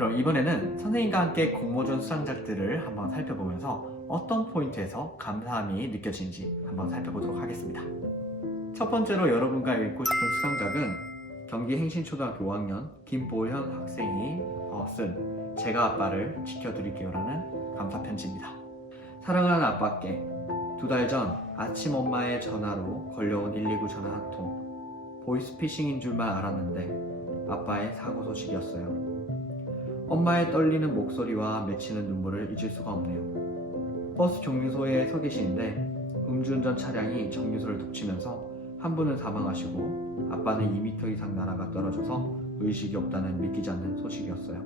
그럼 이번에는 선생님과 함께 공모전 수상작들을 한번 살펴보면서 어떤 포인트에서 감사함이 느껴지는지 한번 살펴보도록 하겠습니다. 첫 번째로 여러분과 읽고 싶은 수상작은 경기 행신초등학교 5학년 김보현 학생이 쓴 제가 아빠를 지켜드릴게요라는 감사편지입니다. 사랑하는 아빠께 2달 전 아침 엄마의 전화로 걸려온 119 전화 한 통, 보이스피싱인 줄만 알았는데 아빠의 사고 소식이었어요. 엄마의 떨리는 목소리와 맺히는 눈물을 잊을 수가 없네요. 버스 정류소에 서 계시는데 음주운전 차량이 정류소를 덮치면서 한 분은 사망하시고 아빠는 2m 이상 나라가 떨어져서 의식이 없다는 믿기지 않는 소식이었어요.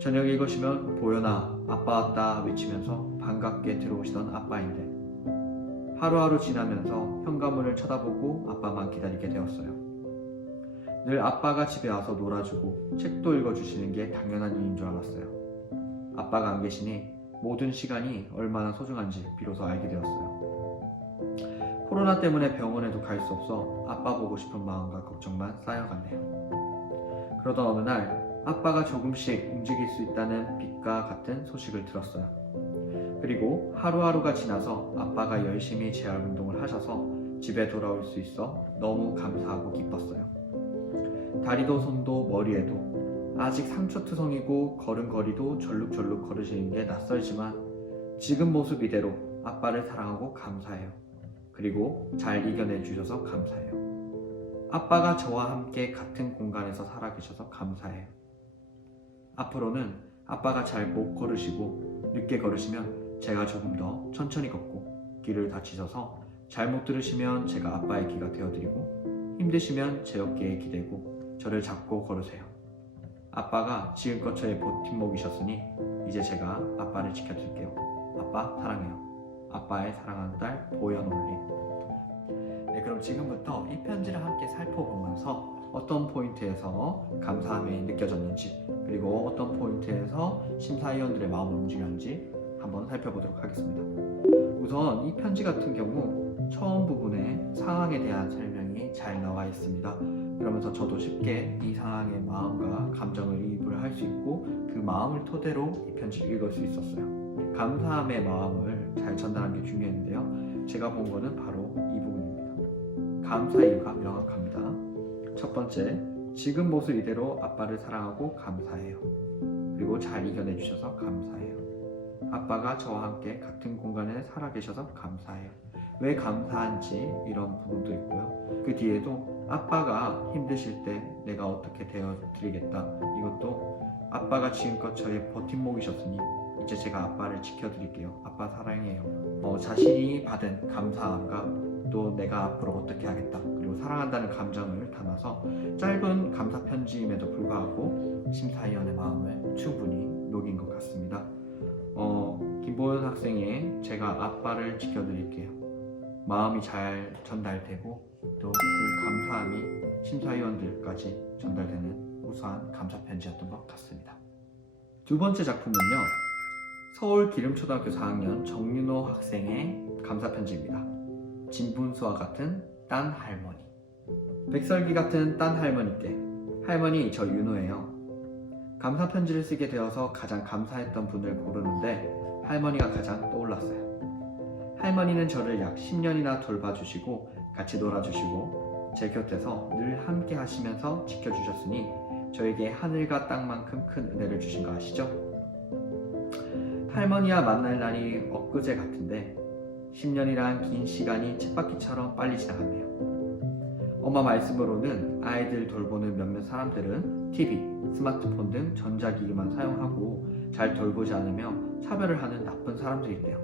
저녁 읽으시면 보현아 아빠 왔다 외치면서 반갑게 들어오시던 아빠인데 하루하루 지나면서 현관문을 쳐다보고 아빠만 기다리게 되었어요. 늘 아빠가 집에 와서 놀아주고 책도 읽어주시는 게 당연한 일인 줄 알았어요. 아빠가 안 계시니 모든 시간이 얼마나 소중한지 비로소 알게 되었어요. 코로나 때문에 병원에도 갈 수 없어 아빠 보고 싶은 마음과 걱정만 쌓여갔네요. 그러던 어느 날 아빠가 조금씩 움직일 수 있다는 빛과 같은 소식을 들었어요. 그리고 하루하루가 지나서 아빠가 열심히 재활운동을 하셔서 집에 돌아올 수 있어 너무 감사하고 기뻤어요. 다리도 손도 머리에도 아직 상처투성이고 걸음걸이도 절룩절룩 걸으시는 게 낯설지만 지금 모습 이대로 아빠를 사랑하고 감사해요. 그리고 잘 이겨내 주셔서 감사해요. 아빠가 저와 함께 같은 공간에서 살아계셔서 감사해요. 앞으로는 아빠가 잘 못 걸으시고 늦게 걸으시면 제가 조금 더 천천히 걷고 길을 다치셔서 잘못 들으시면 제가 아빠의 귀가 되어드리고 힘드시면 제 어깨에 기대고 저를 잡고 걸으세요. 아빠가 지금껏 저의 버팀목이셨으니 이제 제가 아빠를 지켜드릴게요. 아빠 사랑해요. 아빠의 사랑하는 딸 보현 올림. 네, 그럼 지금부터 이 편지를 함께 살펴보면서 어떤 포인트에서 감사함이 느껴졌는지 그리고 어떤 포인트에서 심사위원들의 마음을 움직였는지 한번 살펴보도록 하겠습니다. 우선 이 편지 같은 경우 처음 부분에 상황에 대한 설명이 잘 나와 있습니다. 그러면서 저도 쉽게 이 상황의 마음과 감정을 이입을 할 수 있고 그 마음을 토대로 이 편지를 읽을 수 있었어요. 감사함의 마음을 잘 전달하는 게 중요했는데요. 제가 본 거는 바로 이 부분입니다. 감사 이유가 명확합니다. 첫 번째, 지금 모습 이대로 아빠를 사랑하고 감사해요. 그리고 잘 이겨내 주셔서 감사해요. 아빠가 저와 함께 같은 공간에 살아계셔서 감사해요. 왜 감사한지 이런 부분도 있고요. 그 뒤에도 아빠가 힘드실 때 내가 어떻게 되어드리겠다. 이것도 아빠가 지금껏 저의 버팀목이셨으니 이제 제가 아빠를 지켜드릴게요. 아빠 사랑해요. 자신이 받은 감사함과 또 내가 앞으로 어떻게 하겠다. 그리고 사랑한다는 감정을 담아서 짧은 감사 편지임에도 불구하고 심사위원의 마음을 충분히 녹인 것 같습니다. 김보현 학생의 제가 아빠를 지켜드릴게요. 마음이 잘 전달되고 또 그 감사함이 심사위원들까지 전달되는 우수한 감사편지였던 것 같습니다. 두 번째 작품은요. 서울 기름초등학교 4학년 정윤호 학생의 감사편지입니다. 진분수와 같은 딴 할머니. 백설기 같은 딴 할머니께 할머니 저 윤호예요. 감사편지를 쓰게 되어서 가장 감사했던 분을 고르는데 할머니가 가장 떠올랐어요. 할머니는 저를 약 10년이나 돌봐주시고 같이 놀아주시고 제 곁에서 늘 함께 하시면서 지켜주셨으니 저에게 하늘과 땅만큼 큰 은혜를 주신 거 아시죠? 할머니와 만날 날이 엊그제 같은데 10년이란 긴 시간이 쳇바퀴처럼 빨리 지나갔네요. 엄마 말씀으로는 아이들 돌보는 몇몇 사람들은 TV, 스마트폰 등 전자기기만 사용하고 잘 돌보지 않으며 차별을 하는 나쁜 사람들이래요.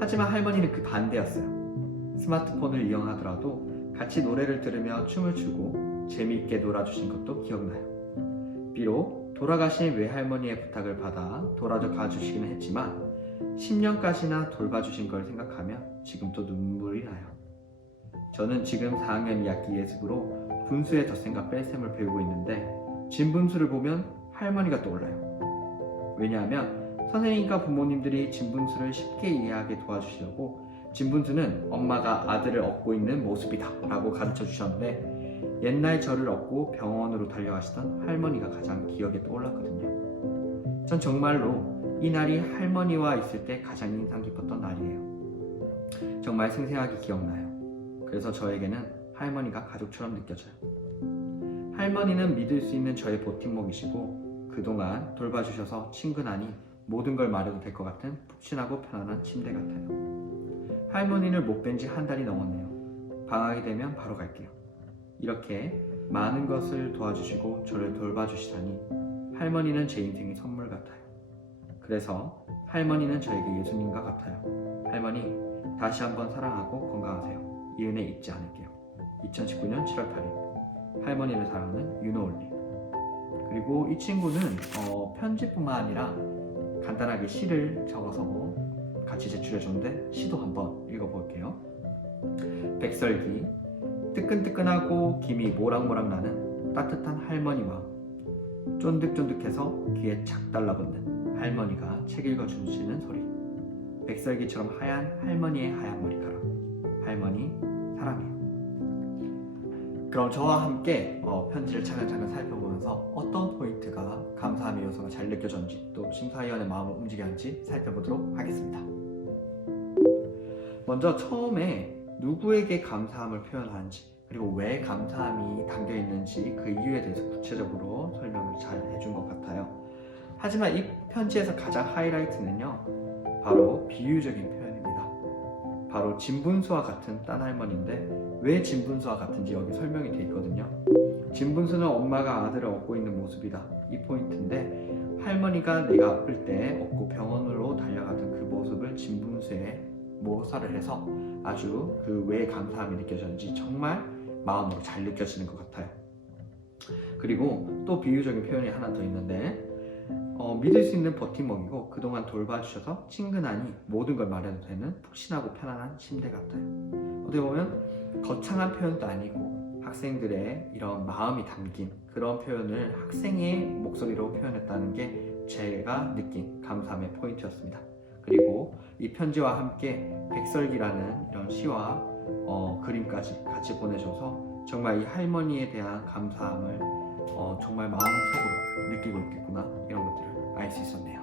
하지만 할머니는 그 반대였어요. 스마트폰을 이용하더라도 같이 노래를 들으며 춤을 추고 재미있게 놀아주신 것도 기억나요. 비록 돌아가신 외할머니의 부탁을 받아 돌아져 가주시기는 했지만 10년까지나 돌봐주신 걸 생각하면 지금도 눈물이 나요. 저는 지금 4학년 2학기 예습으로 분수의 덧셈과 뺄셈을 배우고 있는데 진분수를 보면 할머니가 떠올라요. 왜냐하면 선생님과 부모님들이 진분수를 쉽게 이해하게 도와주시려고 진분수는 엄마가 아들을 업고 있는 모습이다 라고 가르쳐 주셨는데 옛날 저를 얻고 병원으로 달려가시던 할머니가 가장 기억에 떠올랐거든요. 전 정말로 이 날이 할머니와 있을 때 가장 인상 깊었던 날이에요. 정말 생생하게 기억나요. 그래서 저에게는 할머니가 가족처럼 느껴져요. 할머니는 믿을 수 있는 저의 버팀목이시고 그동안 돌봐주셔서 친근하니 모든 걸 말해도 될 것 같은 푹신하고 편안한 침대 같아요. 할머니를 못 뵌 지 한 달이 넘었네요. 방학이 되면 바로 갈게요. 이렇게 많은 것을 도와주시고 저를 돌봐주시다니 할머니는 제 인생의 선물 같아요. 그래서 할머니는 저에게 예수님과 같아요. 할머니, 다시 한번 사랑하고 건강하세요. 이 은혜 잊지 않을게요. 2019년 7월 8일 할머니를 사랑하는 윤호올리. 그리고 이 친구는 편지뿐만 아니라 간단하게 시를 적어서 같이 제출해줬는데 시도 한번 읽어볼게요. 백설기, 뜨끈뜨끈하고 김이 모락모락 나는 따뜻한 할머니와 쫀득쫀득해서 귀에 착 달라붙는 할머니가 책 읽어주시는 소리. 백설기처럼 하얀 할머니의 하얀 머리카락. 할머니 사랑해요. 그럼 저와 함께 편지를 차근차근 살펴보면서 어떤 포인트가 감사함의 요소가 잘 느껴졌는지 또 심사위원의 마음을 움직였는지 살펴보도록 하겠습니다. 먼저 처음에 누구에게 감사함을 표현하는지 그리고 왜 감사함이 담겨 있는지 그 이유에 대해서 구체적으로 설명을 잘 해준 것 같아요. 하지만 이 편지에서 가장 하이라이트는요, 바로 비유적인 표현입니다. 바로 진분수와 같은 딴 할머니인데 왜 진분수와 같은지 여기 설명이 되어 있거든요. 진분수는 엄마가 아들을 얻고 있는 모습이다, 이 포인트인데 할머니가 내가 아플 때 얻고 병원으로 달려가던 그 모습을 진분수에 묘사를 해서 아주 그 왜 감사함이 느껴졌는지 정말 마음으로 잘 느껴지는 것 같아요. 그리고 또 비유적인 표현이 하나 더 있는데 믿을 수 있는 버팀목이고 그동안 돌봐주셔서 친근하니 모든 걸 말해도 되는 푹신하고 편안한 침대 같아요. 어떻게 보면 거창한 표현도 아니고 학생들의 이런 마음이 담긴 그런 표현을 학생의 목소리로 표현했다는 게 제가 느낀 감사함의 포인트였습니다. 그리고 이 편지와 함께 백설기라는 이런 시와 그림까지 같이 보내줘서 정말 이 할머니에 대한 감사함을 정말 마음속으로 느끼고 있겠구나, 이런 것들을 알 수 있었네요.